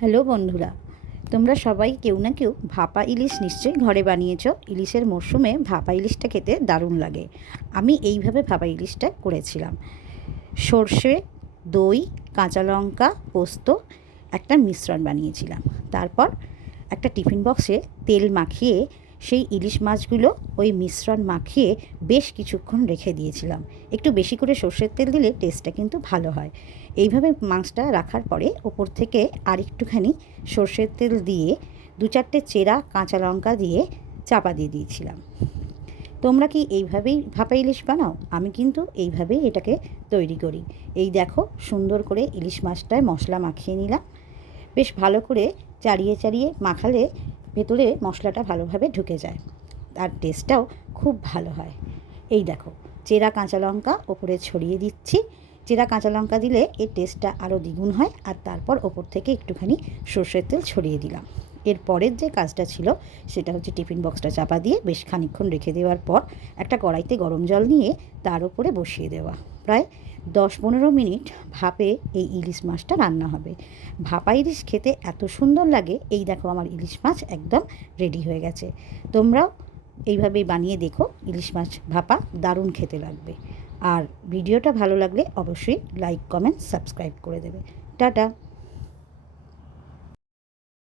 Hello বন্ধুরা, তোমরা সবাই কেউ না কেউ ভাপা ইলিশ নিশ্চয়ই ঘরে বানিয়েছো। ইলিশের মরশুমে ভাপা ইলিশটা খেতে দারুণ লাগে। আমি এইভাবে ভাপা ইলিশটা করেছিলাম। সর্ষে, দই, কাঁচা লঙ্কা, পোস্ত একটা মিশ্রণ বানিয়েছিলাম। তারপর একটা টিফিন বক্সে তেল মাখিয়ে সেই ইলিশ মাছগুলো ওই মিশ্রণ মাখিয়ে বেশ কিছুক্ষণ রেখে দিয়েছিলাম। একটু বেশি করে সর্ষের তেল দিলে টেস্টটা কিন্তু ভালো হয়। এইভাবে মাছটা রাখার পরে ওপর থেকে আরেকটুখানি সর্ষের তেল দিয়ে 2-4টে চেরা কাঁচা লঙ্কা দিয়ে চাপা দিয়ে দিয়েছিলাম। তোমরা কি এইভাবেই ভাপা ইলিশ বানাও? আমি কিন্তু এইভাবেই এটাকে তৈরি করি। এই দেখো, সুন্দর করে ইলিশ মাছটায় মশলা মাখিয়ে নিলাম। বেশ ভালো করে চাড়িয়ে চাড়িয়ে মাখালে ভেতরে মশলাটা ভালোভাবে ঢুকে যায়, আর টেস্টটাও খুব ভালো হয়। এই দেখো, চেরা কাঁচা লঙ্কা ওপরে ছড়িয়ে দিচ্ছি। চেরা কাঁচা লঙ্কা দিলে এর টেস্টটা আরও দ্বিগুণ হয়। আর তারপর ওপর থেকে একটুখানি সর্ষের তেল ছড়িয়ে দিলাম। এর পরের যে কাজটা ছিল সেটা হচ্ছে টিফিন বক্সটা চাপা দিয়ে বেশ খানিকক্ষণ রেখে দেওয়ার পর একটা কড়াইতে গরম জল নিয়ে তার উপরে বসিয়ে দেওয়া। প্রায় 10-15 মিনিট ভাপে এই ইলিশ মাছটা রান্না হবে। ভাপা ইলিশ খেতে এত সুন্দর লাগে। এই দেখো, আমার ইলিশ মাছ একদম রেডি হয়ে গেছে। তোমরাও এইভাবেই বানিয়ে দেখো, ইলিশ মাছ ভাপা দারুণ খেতে লাগবে। আর ভিডিওটা ভালো লাগলে অবশ্যই লাইক, কমেন্ট, সাবস্ক্রাইব করে দেবে। টাটা।